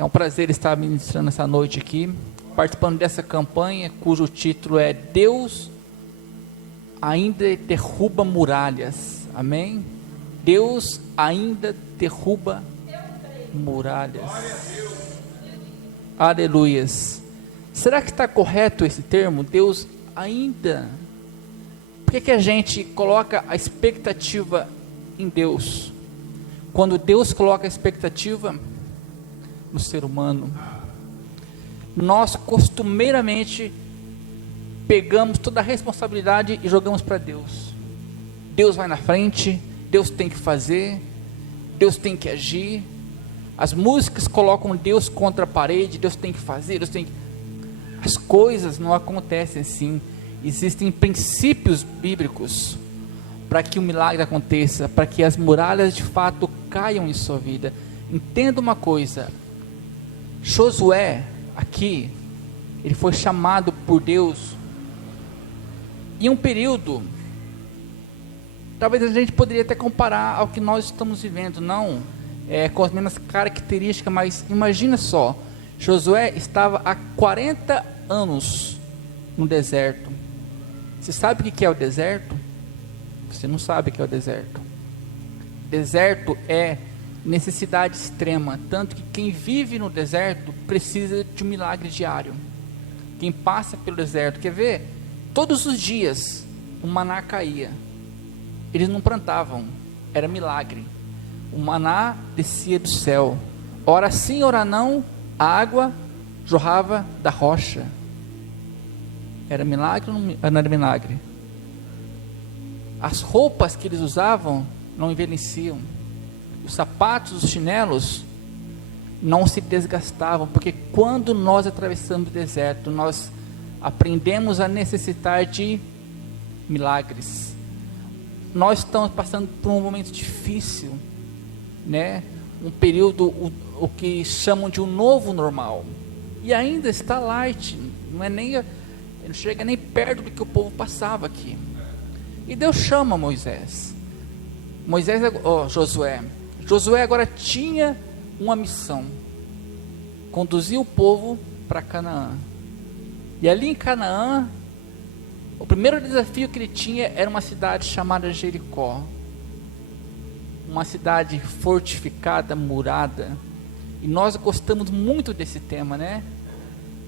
É um prazer estar ministrando essa noite aqui, participando dessa campanha cujo título é Deus ainda derruba muralhas. Amém? Deus ainda derruba muralhas. Aleluias. Será que está correto esse termo? Deus ainda. Por que a gente coloca a expectativa em Deus? Quando Deus coloca a expectativa no ser humano, nós costumeiramente pegamos toda a responsabilidade e jogamos para Deus. Deus vai na frente, Deus tem que fazer, Deus tem que agir. As músicas colocam Deus contra a parede, Deus tem que fazer, Deus tem que... As coisas não acontecem assim. Existem princípios bíblicos para que o milagre aconteça, para que as muralhas de fato caiam em sua vida. Entenda uma coisa, Josué aqui, ele foi chamado por Deus em um período, talvez a gente poderia até comparar ao que nós estamos vivendo, não com as mesmas características, mas imagina só, Josué estava há 40 anos no deserto. Você sabe o que é o deserto? Você não sabe o que é o deserto. Deserto é necessidade extrema, tanto que quem vive no deserto precisa de um milagre diário. Quem passa pelo deserto, quer ver? Todos os dias o maná caía. Eles não plantavam, era milagre. O maná descia do céu. Ora sim, ora não, a água jorrava da rocha. Era milagre ou não era milagre? As roupas que eles usavam não envelheciam. Os sapatos, os chinelos não se desgastavam, porque quando nós atravessamos o deserto, nós aprendemos a necessitar de milagres. Nós estamos passando por um momento difícil, né? Um período, o que chamam de um novo normal, e ainda está light, não chega nem perto do que o povo passava aqui. E Deus chama Moisés. Josué agora tinha uma missão: conduzir o povo para Canaã. E ali em Canaã, o primeiro desafio que ele tinha era uma cidade chamada Jericó, uma cidade fortificada, murada. E nós gostamos muito desse tema, né?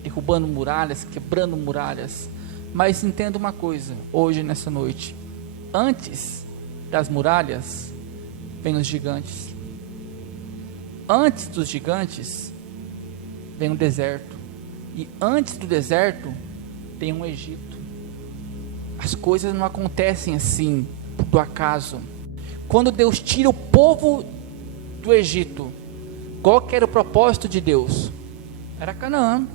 Derrubando muralhas, quebrando muralhas. Mas entenda uma coisa, hoje nessa noite, antes das muralhas vem os gigantes. Antes dos gigantes vem o deserto. E antes do deserto tem um Egito. As coisas não acontecem assim do acaso. Quando Deus tira o povo do Egito, qual que era o propósito de Deus? Era Canaã.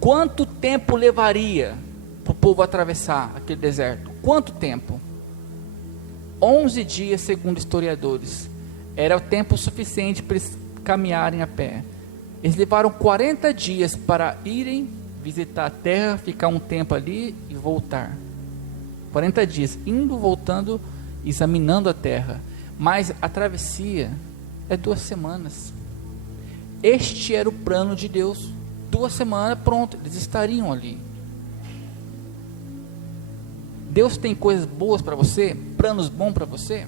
Quanto tempo levaria para o povo atravessar aquele deserto? Quanto tempo? 11 dias, segundo historiadores. Era o tempo suficiente para eles caminharem a pé. Eles levaram 40 dias para irem visitar a terra, ficar um tempo ali e voltar. 40 dias, indo, voltando, examinando a terra. Mas a travessia é 2 semanas. Este era o plano de Deus. 2 semanas, pronto, eles estariam ali. Deus tem coisas boas para você, planos bons para você?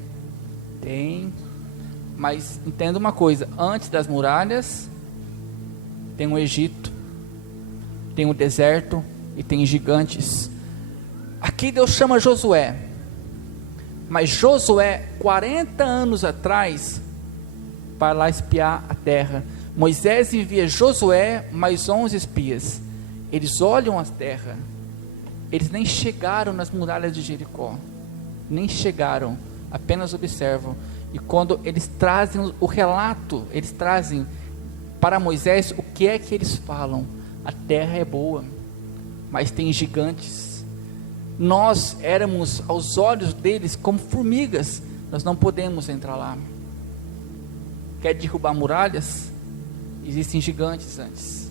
Tem, mas entenda uma coisa, antes das muralhas, tem o Egito, tem o deserto e tem gigantes. Aqui Deus chama Josué, mas Josué, 40 anos atrás, para lá espiar a terra. Moisés envia Josué mais 11 espias. Eles olham a terra. Eles nem chegaram nas muralhas de Jericó. Nem chegaram. Apenas observam. E quando eles trazem o relato, eles trazem para Moisés o que é que eles falam. A terra é boa, mas tem gigantes. Nós éramos aos olhos deles como formigas. Nós não podemos entrar lá. Quer derrubar muralhas? Existem gigantes antes.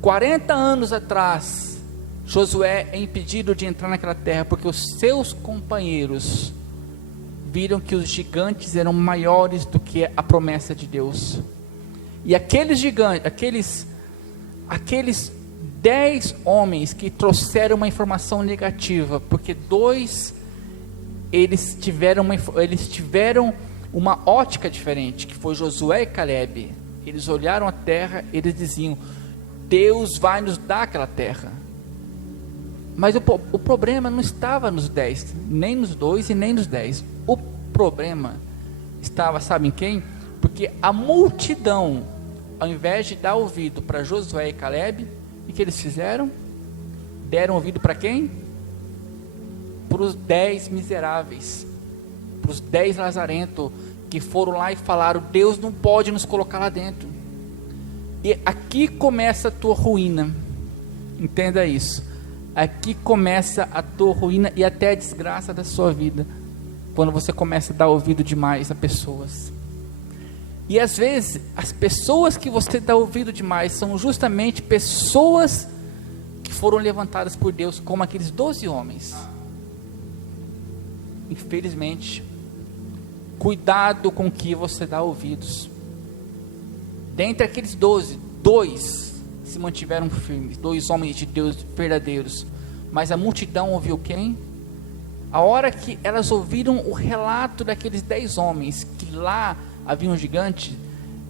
40 anos atrás, Josué é impedido de entrar naquela terra, porque os seus companheiros viram que os gigantes eram maiores do que a promessa de Deus. E aqueles gigantes, aqueles 10 homens que trouxeram uma informação negativa, porque 2 eles tiveram uma ótica diferente, que foi Josué e Calebe. Eles olharam a terra, eles diziam: Deus vai nos dar aquela terra. Mas o problema não estava nos 10, nem nos 2 e nem nos 10. O problema estava, sabe em quem? Porque a multidão, ao invés de dar ouvido para Josué e Calebe, o que eles fizeram? Deram ouvido para quem? Para os 10 miseráveis, para os 10 lazarentos, que foram lá e falaram: Deus não pode nos colocar lá dentro. E aqui começa a tua ruína, entenda isso. Aqui começa a tua ruína e até a desgraça da sua vida, quando você começa a dar ouvido demais a pessoas. E às vezes, as pessoas que você dá ouvido demais são justamente pessoas que foram levantadas por Deus, como aqueles 12 homens. Infelizmente, cuidado com que você dá ouvidos. Dentre aqueles 12, 2 se mantiveram firmes, 2 homens de Deus verdadeiros. Mas a multidão ouviu quem? A hora que elas ouviram o relato daqueles 10 homens, que lá havia um gigante,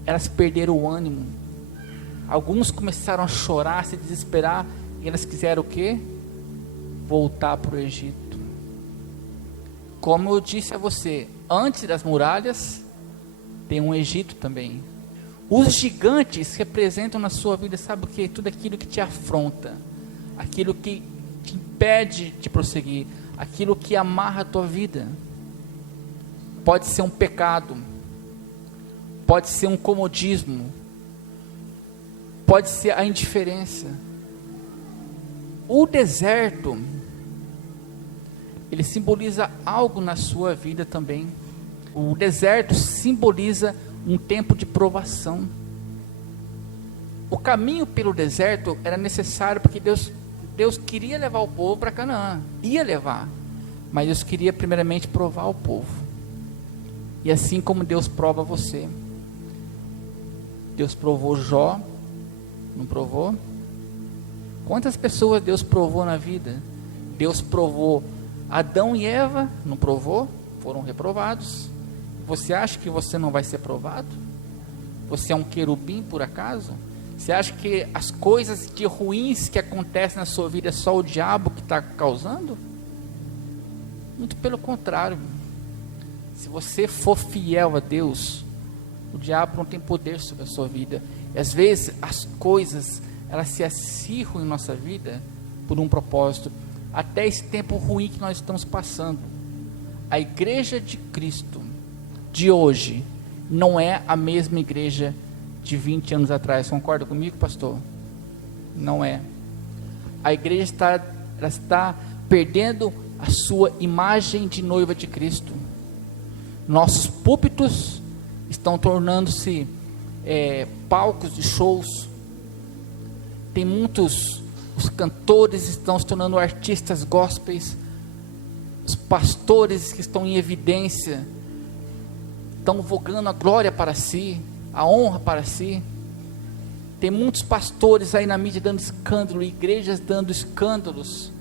elas perderam o ânimo. Alguns começaram a chorar, a se desesperar, e elas quiseram o quê? Voltar para o Egito. Como eu disse a você, antes das muralhas, tem um Egito também. Os gigantes representam na sua vida, sabe o que? Tudo aquilo que te afronta, aquilo que te impede de prosseguir, aquilo que amarra a tua vida. Pode ser um pecado, pode ser um comodismo, pode ser a indiferença. O deserto, ele simboliza algo na sua vida também. O deserto simboliza um tempo de provação. O caminho pelo deserto era necessário porque Deus queria levar o povo para Canaã, ia levar, mas Deus queria primeiramente provar o povo. E assim como Deus prova você, Deus provou Jó, não provou? Quantas pessoas Deus provou na vida? Deus provou Adão e Eva, não provou? Foram reprovados. Você acha que você não vai ser provado? Você é um querubim por acaso? Você acha que as coisas de ruins que acontecem na sua vida é só o diabo que está causando? Muito pelo contrário. Se você for fiel a Deus, o diabo não tem poder sobre a sua vida. E às vezes as coisas, elas se acirram em nossa vida por um propósito. Até esse tempo ruim que nós estamos passando, a igreja de Cristo de hoje não é a mesma igreja de 20 anos atrás. Concorda comigo, pastor? Não é. A igreja está perdendo a sua imagem de noiva de Cristo. Nossos púlpitos estão tornando-se palcos de shows. Tem muitos, os cantores estão se tornando artistas gospels. Os pastores que estão em evidência estão vogando a glória para si, a honra para si. Tem muitos pastores aí na mídia dando escândalo, igrejas dando escândalos.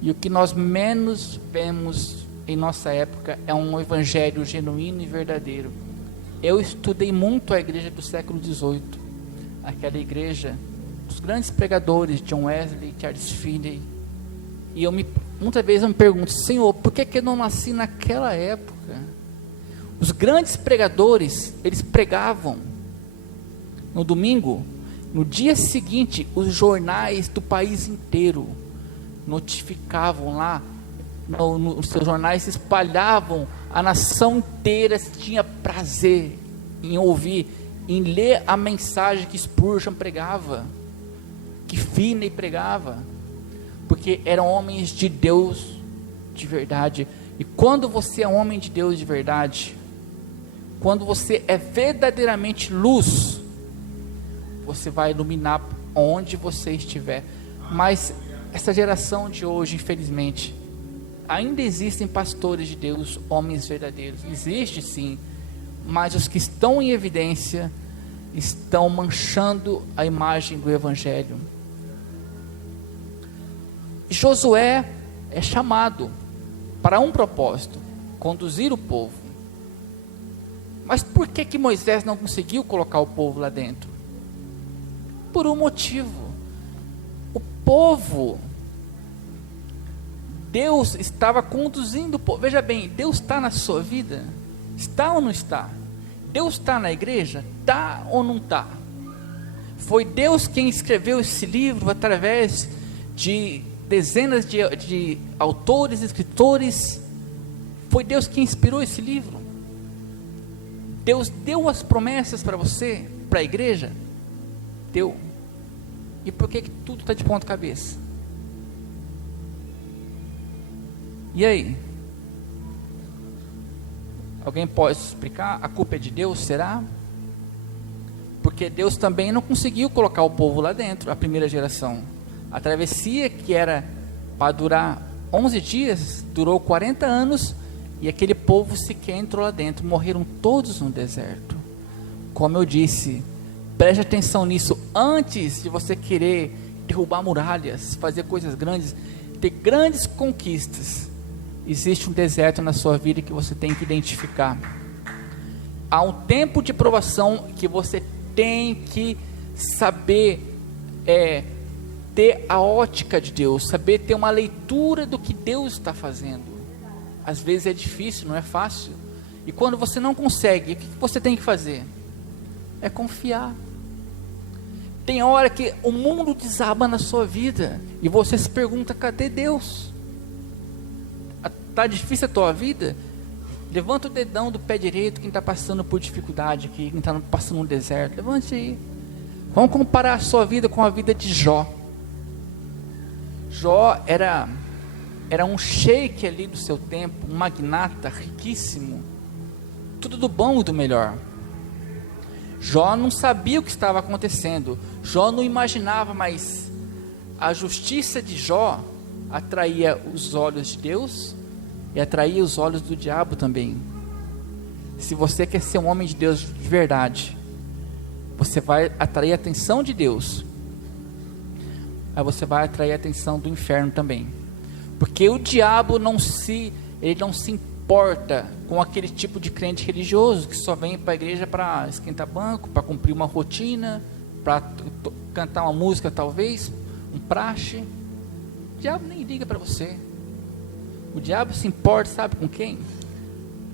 E o que nós menos vemos em nossa época é um evangelho genuíno e verdadeiro. Eu estudei muito a igreja do século XVIII, aquela igreja dos grandes pregadores, John Wesley, Charles Finney. E muitas vezes eu me pergunto: Senhor, por que eu não nasci naquela época? Os grandes pregadores, eles pregavam no domingo. No dia seguinte, os jornais do país inteiro notificavam lá, nos seus jornais, se espalhavam, a nação inteira tinha prazer em ouvir, em ler a mensagem que Spurgeon pregava, que Finney pregava, porque eram homens de Deus de verdade. E quando você é um homem de Deus de verdade, quando você é verdadeiramente luz, você vai iluminar onde você estiver. Mas essa geração de hoje, infelizmente, ainda existem pastores de Deus, homens verdadeiros. Existe sim, mas os que estão em evidência estão manchando a imagem do Evangelho. Josué é chamado para um propósito: conduzir o povo. Mas por que Moisés não conseguiu colocar o povo lá dentro? Por um motivo: o povo, Deus estava conduzindo o povo. Veja bem, Deus está na sua vida? Está ou não está? Deus está na igreja? Está ou não está? Foi Deus quem escreveu esse livro através de dezenas de autores, escritores. Foi Deus quem inspirou esse livro. Deus deu as promessas para você, para a igreja? Deu. E por que tudo está de ponta cabeça? E aí? Alguém pode explicar? A culpa é de Deus, será? Porque Deus também não conseguiu colocar o povo lá dentro, a primeira geração. A travessia, que era para durar 11 dias, durou 40 anos, e aquele povo sequer entrou lá dentro. Morreram todos no deserto. Como eu disse, preste atenção nisso. Antes de você querer derrubar muralhas, fazer coisas grandes, ter grandes conquistas, existe um deserto na sua vida que você tem que identificar. Há um tempo de provação que você tem que saber ter a ótica de Deus, saber ter uma leitura do que Deus está fazendo. Às vezes é difícil, não é fácil. E quando você não consegue, o que você tem que fazer? É confiar. Tem hora que o mundo desaba na sua vida e você se pergunta: cadê Deus? Está difícil a tua vida? Levanta o dedão do pé direito quem está passando por dificuldade aqui, quem está passando um deserto. Levante aí. Vamos comparar a sua vida com a vida de Jó. Jó era um sheik ali do seu tempo, um magnata riquíssimo, tudo do bom e do melhor. Jó não sabia o que estava acontecendo. Jó não imaginava, mas a justiça de Jó atraía os olhos de Deus e atraía os olhos do diabo também. Se você quer ser um homem de Deus de verdade, você vai atrair a atenção de Deus, aí você vai atrair a atenção do inferno também, porque o diabo não se importa com aquele tipo de crente religioso que só vem para a igreja para esquentar banco, para cumprir uma rotina, para cantar uma música, talvez um praxe. O diabo nem liga para você. O diabo se importa, sabe com quem?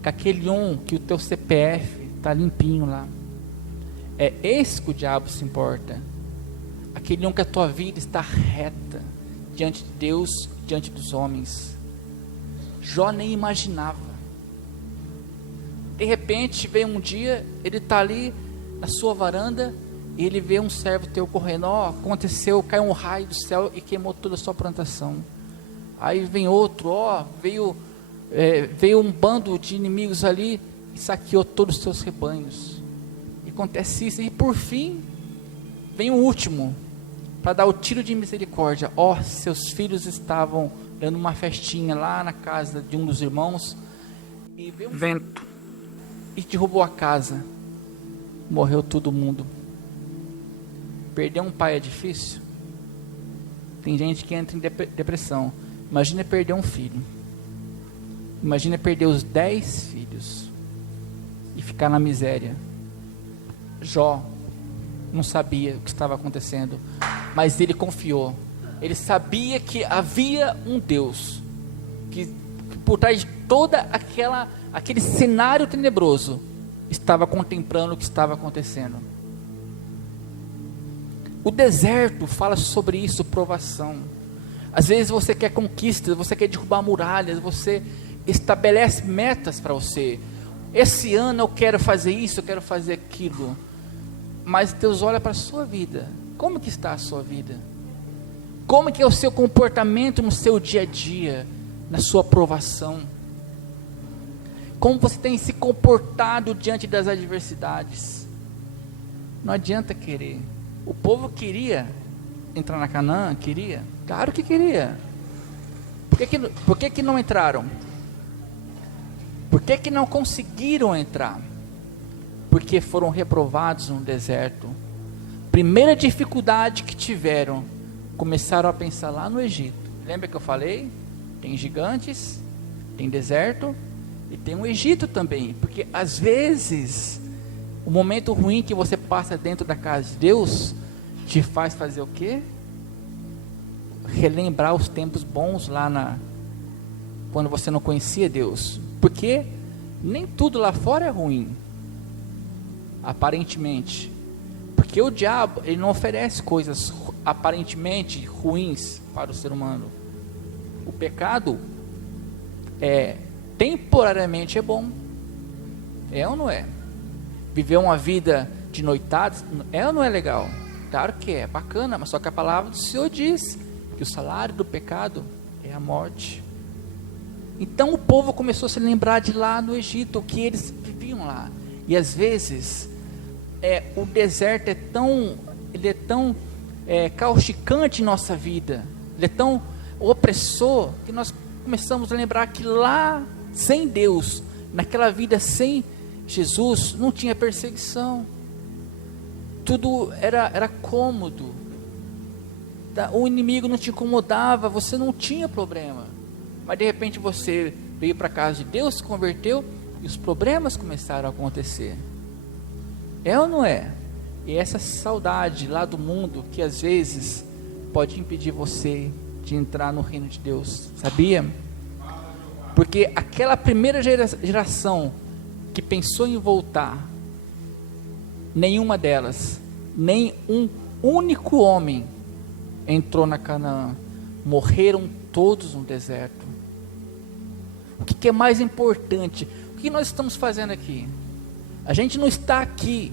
Com aquele que o teu CPF está limpinho lá. É esse que o diabo se importa. Aquele que a tua vida está reta diante de Deus, diante dos homens. Jó nem imaginava. De repente veio um dia, ele está ali na sua varanda, e ele vê um servo teu correndo. Aconteceu, caiu um raio do céu e queimou toda a sua plantação. Aí vem outro, veio um bando de inimigos ali e saqueou todos os seus rebanhos. E acontece isso, e por fim vem o último para dar o tiro de misericórdia. Seus filhos estavam dando uma festinha lá na casa de um dos irmãos, e veio um vento e derrubou a casa. Morreu todo mundo. Perder um pai é difícil. Tem gente que entra em depressão. Imagina perder um filho. Imagina perder os 10 filhos e ficar na miséria. Jó não sabia o que estava acontecendo, mas ele confiou. Ele sabia que havia um Deus que por trás de toda aquele cenário tenebroso estava contemplando o que estava acontecendo. O deserto fala sobre isso, provação. Às vezes você quer conquistas, você quer derrubar muralhas, você estabelece metas para você. Esse ano eu quero fazer isso, eu quero fazer aquilo. Mas Deus olha para a sua vida. Como que está a sua vida? Como que é o seu comportamento no seu dia a dia, na sua provação? Como você tem se comportado diante das adversidades? Não adianta querer. O povo queria entrar na Canaã, queria? Claro que queria. Por que não entraram? Por que não conseguiram entrar? porque foram reprovados no deserto. Primeira dificuldade que tiveram, começaram a pensar lá no Egito. Lembra que eu falei? Tem gigantes, tem deserto e tem o Egito também. Porque às vezes, o momento ruim que você passa dentro da casa de Deus, te faz fazer o quê? Relembrar os tempos bons quando você não conhecia Deus. Porque nem tudo lá fora é ruim, aparentemente. Porque o diabo, ele não oferece coisas aparentemente ruins para o ser humano. O pecado temporariamente é bom. É ou não é? Viver uma vida de noitadas é ou não é legal? Claro que é bacana, mas só que a palavra do Senhor diz que o salário do pecado é a morte. Então o povo começou a se lembrar de lá no Egito, que eles viviam lá. E às vezes o deserto é tão causticante em nossa vida, ele é tão opressor, que nós começamos a lembrar que lá, sem Deus, naquela vida sem Jesus, não tinha perseguição, tudo era cômodo, o inimigo não te incomodava, você não tinha problema. Mas de repente você veio para a casa de Deus, se converteu, e os problemas começaram a acontecer. É ou não é? E essa saudade lá do mundo, que às vezes pode impedir você de entrar no reino de Deus, sabia? Porque aquela primeira geração que pensou em voltar, nenhuma delas, nem um único homem entrou na Canaã. Morreram todos no deserto. O que é mais importante? O que nós estamos fazendo aqui? A gente não está aqui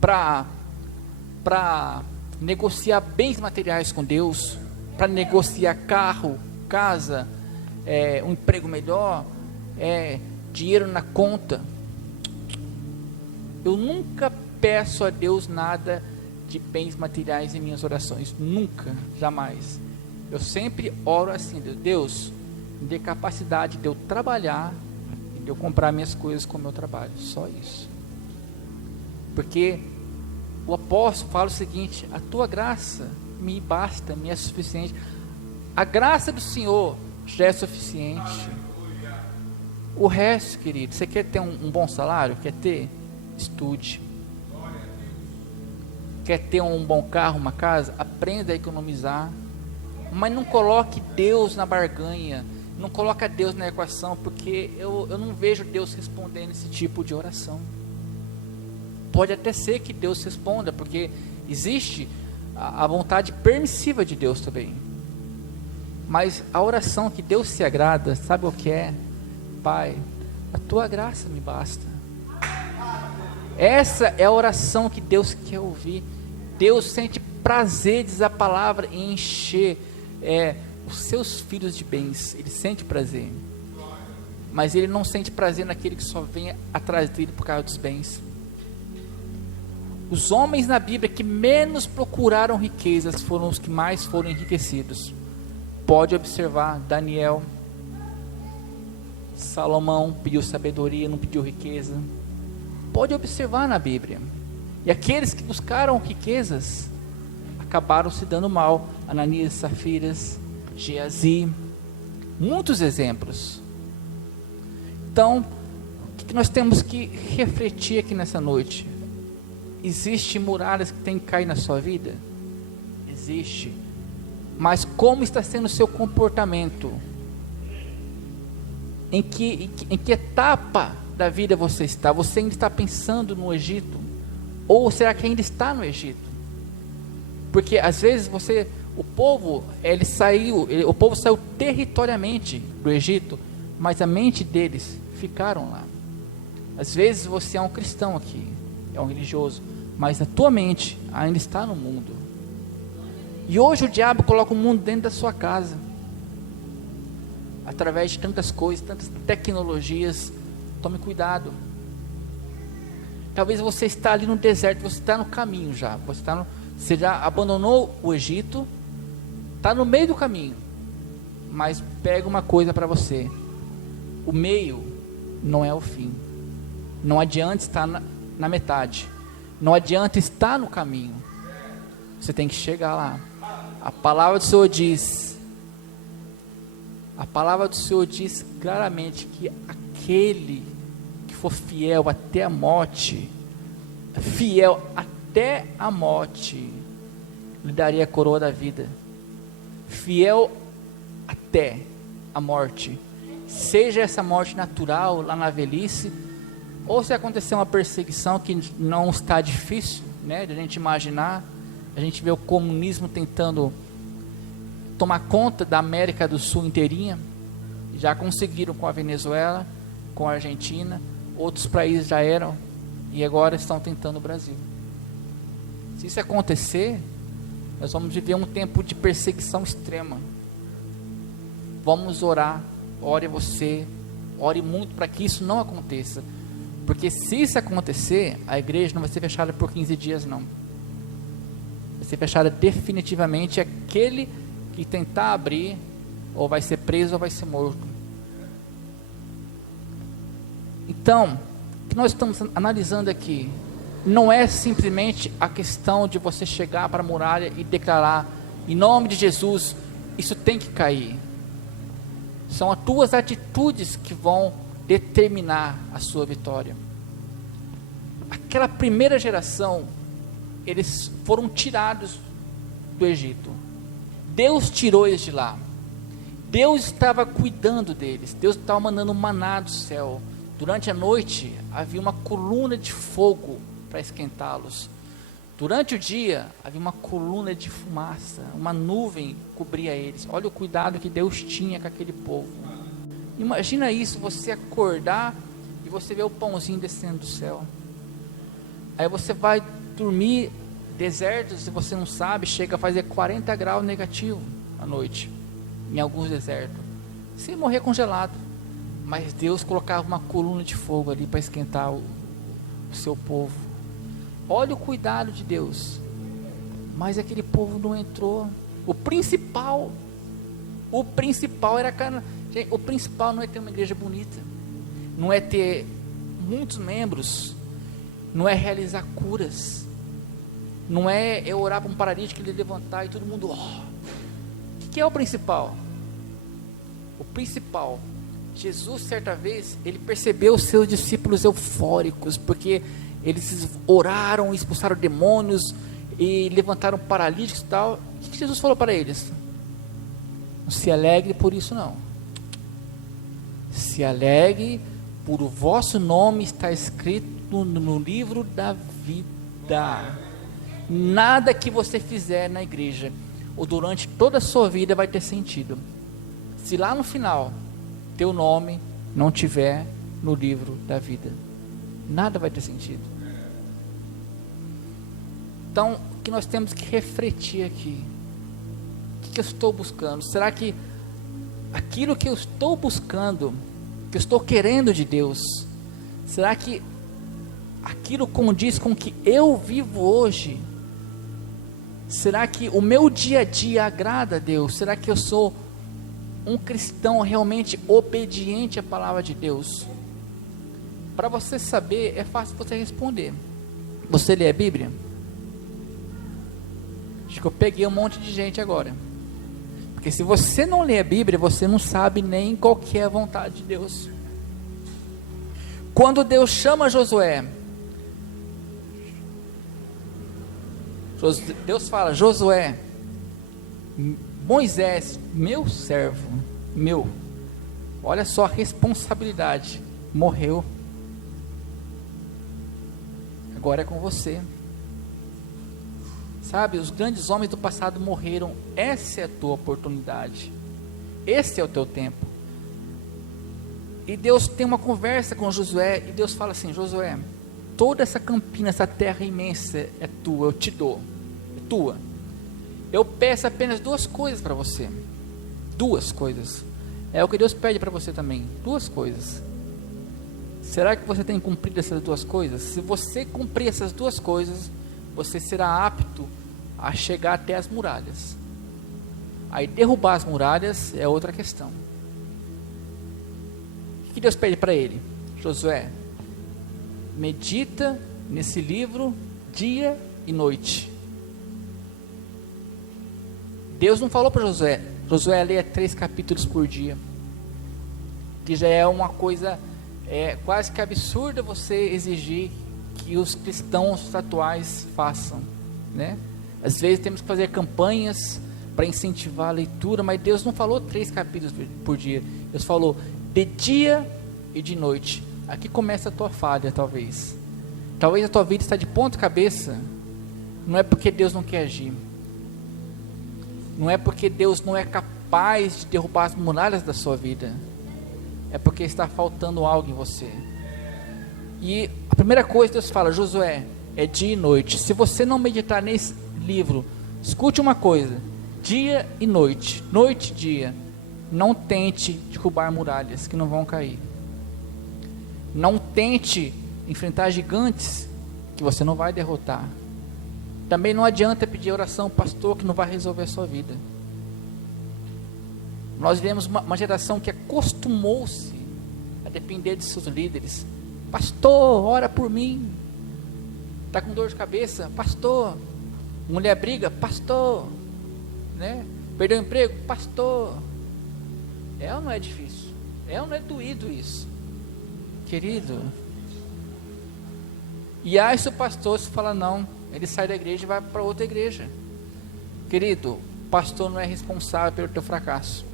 para negociar bens materiais com Deus, para negociar carro, casa, um emprego melhor, dinheiro na conta. Eu nunca peço a Deus nada de bens materiais em minhas orações, nunca, jamais. Eu sempre oro assim: Deus, me dê capacidade de eu trabalhar e de eu comprar minhas coisas com o meu trabalho, só isso. Porque o apóstolo fala o seguinte: a tua graça me basta, me é suficiente. A graça do Senhor já é suficiente. O resto, querido, você quer ter um bom salário? Quer ter? Estude. Quer ter um bom carro, uma casa? Aprenda a economizar. Mas não coloque Deus na barganha, não coloque Deus na equação, porque eu não vejo Deus respondendo esse tipo de oração. Pode até ser que Deus responda, porque existe a vontade permissiva de Deus também. Mas a oração que Deus se agrada, sabe o que é? Pai, a tua graça me basta. Essa é a oração que Deus quer ouvir. Deus sente prazer, diz a palavra, em encher os seus filhos de bens. Ele sente prazer, mas ele não sente prazer naquele que só vem atrás dele por causa dos bens. Os homens na Bíblia que menos procuraram riquezas foram os que mais foram enriquecidos. Pode observar: Daniel, Salomão pediu sabedoria, não pediu riqueza. Pode observar na Bíblia. E aqueles que buscaram riquezas acabaram se dando mal. Ananias, Safiras, Geazi, muitos exemplos. Então, o que nós temos que refletir aqui nessa noite? Existem muralhas que têm que cair na sua vida? Existe. Mas como está sendo o seu comportamento? Em que etapa da vida você está? Você ainda está pensando no Egito? Ou será que ainda está no Egito? Porque às vezes o povo saiu territoriamente do Egito, mas a mente deles ficaram lá. Às vezes você é um cristão aqui, é um religioso, mas a tua mente ainda está no mundo. E hoje o diabo coloca o mundo dentro da sua casa, através de tantas coisas, tantas tecnologias. Tome cuidado. Talvez você está ali no deserto, você está no caminho já, você já abandonou o Egito, está no meio do caminho, mas pega uma coisa para você: o meio não é o fim. Não adianta estar na metade. Não adianta estar no caminho. Você tem que chegar lá. A palavra do Senhor diz claramente que aquele que for fiel até a morte, lhe daria a coroa da vida. Fiel até a morte, seja essa morte natural lá na velhice, ou se acontecer uma perseguição que não está difícil, né, de a gente imaginar. A gente vê o comunismo tentando tomar conta da América do Sul inteirinha. Já conseguiram com a Venezuela, com a Argentina, outros países já eram, e agora estão tentando o Brasil. Se isso acontecer, nós vamos viver um tempo de perseguição extrema. Vamos orar, ore você, ore muito para que isso não aconteça, porque se isso acontecer, a igreja não vai ser fechada por 15 dias não, vai ser fechada definitivamente. Aquele que tentar abrir, ou vai ser preso ou vai ser morto. Então, o que nós estamos analisando aqui, não é simplesmente a questão de você chegar para a muralha e declarar, em nome de Jesus, isso tem que cair. São as tuas atitudes que vão determinar a sua vitória. Aquela primeira geração, eles foram tirados do Egito. Deus tirou eles de lá. Deus estava cuidando deles. Deus estava mandando um maná do céu. Durante a noite havia uma coluna de fogo para esquentá-los. Durante o dia havia uma coluna de fumaça, uma nuvem cobria eles. Olha o cuidado que Deus tinha com aquele povo. Imagina isso, você acordar e você vê o pãozinho descendo do céu. Aí você vai dormir deserto, se você não sabe, chega a fazer 40 graus negativo à noite, em alguns desertos. Você morrer congelado, mas Deus colocava uma coluna de fogo ali para esquentar o seu povo. Olha o cuidado de Deus. Mas aquele povo não entrou. O principal era gente, o principal não é ter uma igreja bonita, não é ter muitos membros, não é realizar curas, não é eu orar para um paralítico ele levantar e todo mundo, o que é o principal? O principal, Jesus certa vez, ele percebeu os seus discípulos eufóricos, porque eles oraram, expulsaram demônios e levantaram paralíticos e tal. O que Jesus falou para eles? Não se alegre por isso não. Se alegre por o vosso nome está escrito no livro da vida. Nada que você fizer na igreja ou durante toda a sua vida vai ter sentido se lá no final teu nome não tiver no livro da vida. Nada vai ter sentido. Então, o que nós temos que refletir aqui? O que eu estou buscando? Será que aquilo que eu estou buscando, que eu estou querendo de Deus, será que aquilo condiz com o que eu vivo hoje? Será que o meu dia a dia agrada a Deus? Será que eu sou um cristão realmente obediente à palavra de Deus? Para você saber, é fácil você responder. Você lê a Bíblia? Acho que eu peguei um monte de gente agora. Porque se você não lê a Bíblia, você não sabe nem qual que é a vontade de Deus. Quando Deus chama Josué, Deus fala, Josué, Moisés, meu servo, olha só a responsabilidade, morreu, agora é com você. Sabe, os grandes homens do passado morreram, essa é a tua oportunidade, esse é o teu tempo. E Deus tem uma conversa com Josué, e Deus fala assim, Josué, toda essa campina, essa terra imensa é tua, eu te dou, é tua. Eu peço apenas duas coisas para você, duas coisas, é o que Deus pede para você também, duas coisas. Será que você tem cumprido essas duas coisas? Se você cumprir essas duas coisas, você será apto a chegar até as muralhas. Aí derrubar as muralhas é outra questão. O que Deus pede para ele? Josué, medita nesse livro dia e noite. Deus não falou para Josué leia 3 capítulos por dia, que já é uma coisa quase que absurda você exigir que os cristãos atuais façam, né? Às vezes temos que fazer campanhas para incentivar a leitura, mas Deus não falou 3 capítulos por dia. Deus falou de dia e de noite. Aqui começa a tua falha, talvez a tua vida está de ponta cabeça. Não é porque Deus não quer agir, não é porque Deus não é capaz de derrubar as muralhas da sua vida, é porque está faltando algo em você. E a primeira coisa que Deus fala, Josué, é dia e noite. Se você não meditar nesse livro, escute uma coisa, dia e noite, noite e dia, não tente derrubar muralhas que não vão cair. Não tente enfrentar gigantes que você não vai derrotar. Também não adianta pedir oração, pastor, que não vai resolver a sua vida. Nós vivemos uma geração que acostumou-se a depender de seus líderes. Pastor, ora por mim. Está com dor de cabeça? Pastor. Mulher briga? Pastor. Né? Perdeu o emprego? Pastor. É ou não é difícil? É ou não é doído isso? Querido. E aí se o pastor se fala não, ele sai da igreja e vai para outra igreja. Querido, o pastor não é responsável pelo teu fracasso,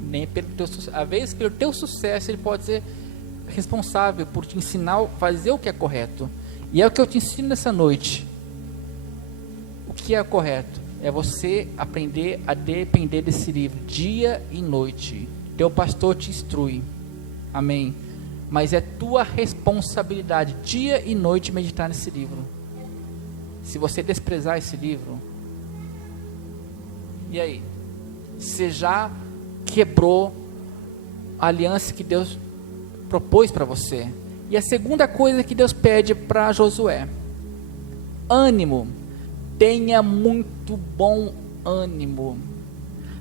nem pelo teu sucesso. Às vezes pelo teu sucesso ele pode ser responsável por te ensinar a fazer o que é correto. E é o que eu te ensino nessa noite. O que é correto? É você aprender a depender desse livro, dia e noite. Teu pastor te instrui, amém? Mas é tua responsabilidade, dia e noite, meditar nesse livro. Se você desprezar esse livro, e aí? Você já quebrou a aliança que Deus propôs para você. E a segunda coisa que Deus pede para Josué: ânimo, tenha muito bom ânimo.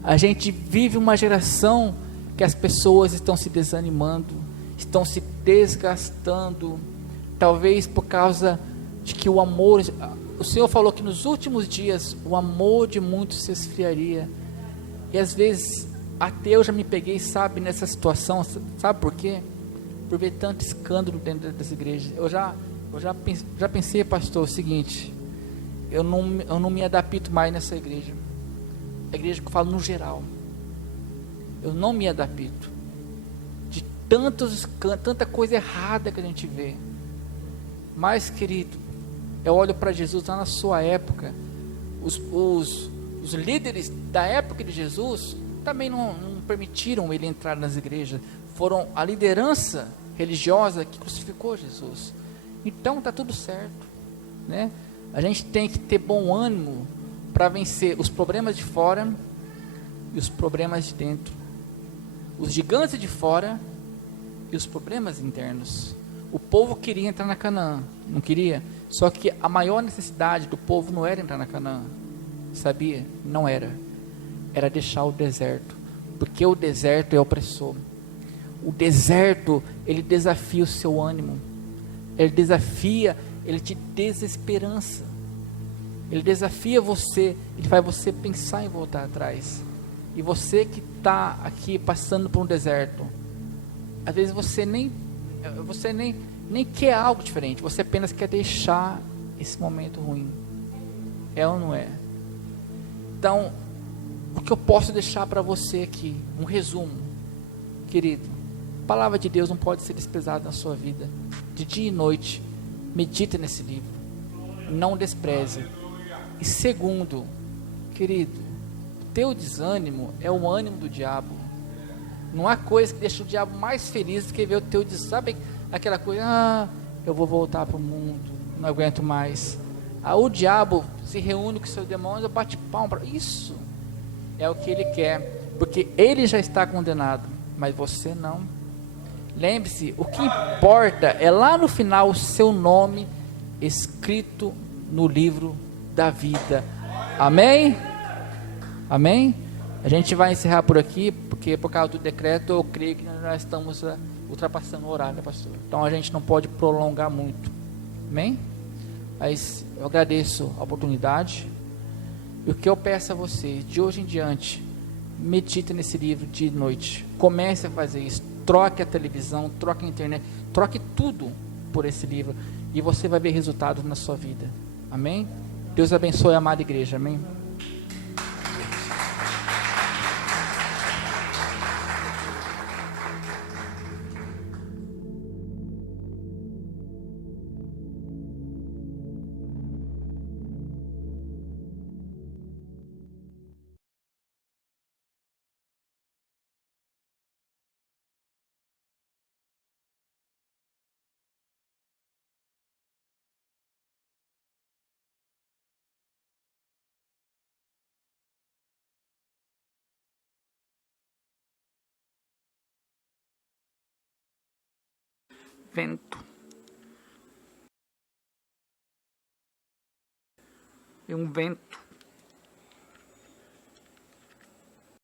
A gente vive uma geração que as pessoas estão se desanimando, estão se desgastando, talvez por causa de que o amor, o Senhor falou que nos últimos dias o amor de muitos se esfriaria. E às vezes até eu já me peguei, sabe, nessa situação. Sabe por quê? Por ver tanto escândalo dentro das igrejas. Eu já pensei, pastor, o seguinte: eu não me adapto mais nessa igreja. A igreja que eu falo no geral, eu não me adapto. De tanta coisa errada que a gente vê. Mas, querido, eu olho para Jesus lá na sua época. Os líderes da época de Jesus também não permitiram ele entrar nas igrejas. Foram a liderança religiosa que crucificou Jesus. Então está tudo certo, né? A gente tem que ter bom ânimo para vencer os problemas de fora e os problemas de dentro, os gigantes de fora e os problemas internos. O povo queria entrar na Canaã, não queria? Só que a maior necessidade do povo não era entrar na Canaã, sabia? Não era. Era deixar o deserto, porque o deserto é opressor. O deserto, ele desafia o seu ânimo, ele te desesperança, ele desafia você, ele faz você pensar em voltar atrás. E você que está aqui passando por um deserto, às vezes você nem quer algo diferente, você apenas quer deixar esse momento ruim. É ou não é? Então, o que eu posso deixar para você aqui, um resumo, querido: a palavra de Deus não pode ser desprezada na sua vida. De dia e noite, medita nesse livro, não despreze. E segundo, querido, o teu desânimo é o ânimo do diabo. Não há coisa que deixa o diabo mais feliz do que ver o teu desânimo. Sabe aquela coisa, eu vou voltar para o mundo, não aguento mais. O diabo se reúne com seus demônios, bate palma para isso. É o que ele quer, porque ele já está condenado, mas você não. Lembre-se, o que importa é lá no final o seu nome escrito no livro da vida. Amém? Amém? A gente vai encerrar por aqui, porque por causa do decreto eu creio que nós estamos ultrapassando o horário, né, pastor? Então a gente não pode prolongar muito. Amém? Mas eu agradeço a oportunidade. E o que eu peço a vocês, de hoje em diante, medite nesse livro dia e noite. Comece a fazer isso. Troque a televisão, troque a internet, troque tudo por esse livro. E você vai ver resultados na sua vida. Amém? Deus abençoe a amada igreja. Amém? Vento. E um vento